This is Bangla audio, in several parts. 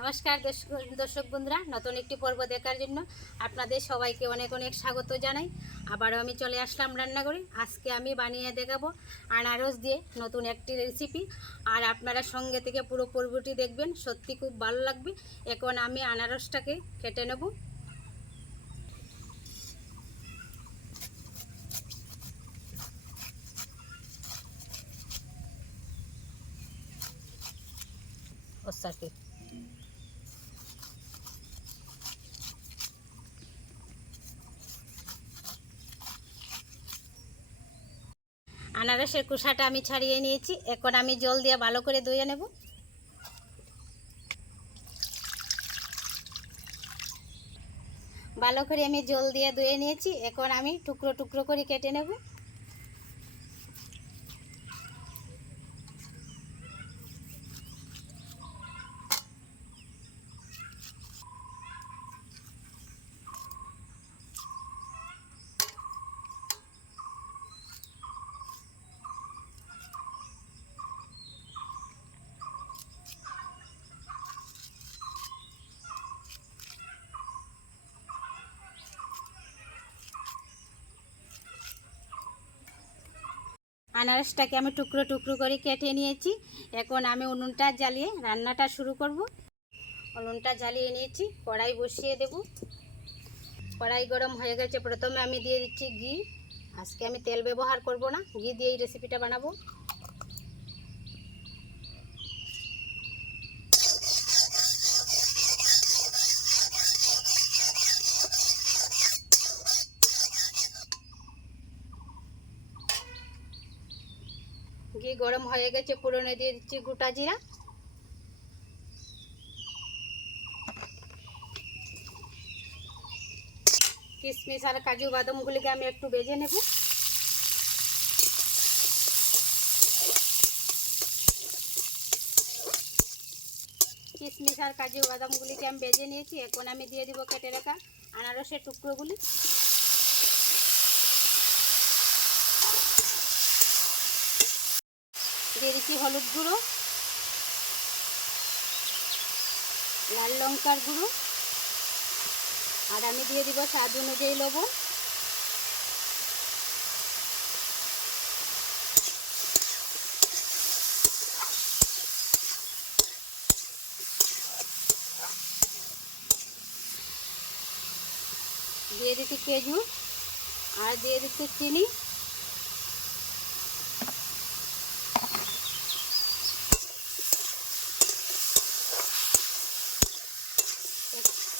নমস্কার দর্শক বন্ধুরা, নতুন একটি পর্ব দেখার জন্য আপনাদের সবাইকে অনেক অনেক স্বাগত জানাই। আবারও আমি চলে আসলাম রান্নাঘরে। আজকে আমি বানিয়ে দেখাবো আনারস দিয়ে নতুন একটি রেসিপি আর আপনারা সঙ্গে থেকে পুরো পর্বটি দেখবেন, সত্যি খুব ভালো লাগবে। এখন আমি আনারসটাকে কেটে নেব। ওস্তাকে আনারসের কুসাটা আমি ছাড়িয়ে নিয়েছি। এখন আমি জল দিয়ে ভালো করে ধুয়ে নেব। ভালো করে আমি জল দিয়ে ধুয়ে নিয়েছি। এখন আমি টুকরো টুকরো করে কেটে নেব। আনারসটাকে আমি টুকরো টুকরো করে কেটে নিয়েছি। এখন আমি উনুনটা জ্বালিয়ে রান্নাটা শুরু করব। উনুনটা জ্বালিয়ে নিয়েছি, কড়াই বসিয়ে দেব। কড়াই গরম হয়ে গেছে, প্রথমে আমি দিয়ে দিচ্ছি ঘি। আজকে আমি তেল ব্যবহার করব না, ঘি দিয়ে এই রেসিপিটা বানাবো। ঘি গরম হয়ে গেছে পুরনে দিয়ে দিচ্ছি গোটা জিরা। কিশমিশ আর কাজু বাদামগুলিকে আমি একটু বেজে নেব। কিশমিশ আর কাজু বাদামগুলিকে আমি বেজে নিয়েছি, এখন আমি দিয়ে দিব কেটে রাখা আনারসের টুকরোগুলি। দিয়ে দিচ্ছি হলুদ গুঁড়ো, লাল লঙ্কার গুঁড়ো, আর আমি দিয়ে দিব স্বাদ অনুযায়ী লবণ। দিয়ে দিচ্ছি কেজু আর দিয়ে দিচ্ছি চিনি।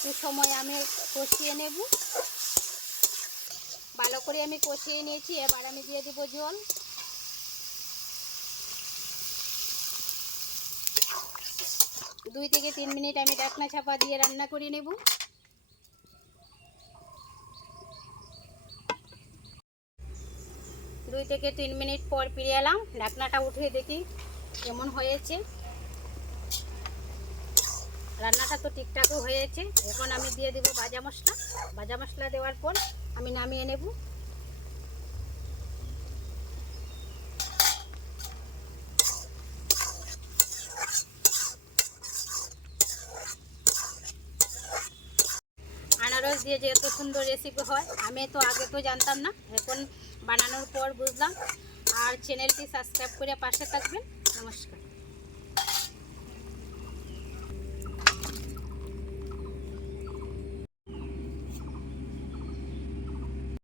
একটু সময় আমি কষিয়ে নেব। ভালো করে আমি কষিয়ে নিয়েছি, এবার আমি দিয়ে দেবো জল। দুই থেকে তিন মিনিট আমি ডাকনা চাপা দিয়ে রান্না করে নেব। দুই থেকে তিন মিনিট পর ফিরে এলাম। ঢাকনাটা উঠিয়ে দেখি কেমন হয়েছে। রান্নাটা তো ঠিকঠাকও হয়েছে। এখন আমি দিয়ে দেবো ভাজা মশলা। ভাজা মশলা দেওয়ার পর আমি নামিয়ে নেব। আনারস দিয়ে যে এত সুন্দর রেসিপি হয়, আমি তো আগে তো জানতাম না। এখন বানানোর পর বুঝলাম। আর চ্যানেলটি সাবস্ক্রাইব করে পাশে থাকবেন। নমস্কার।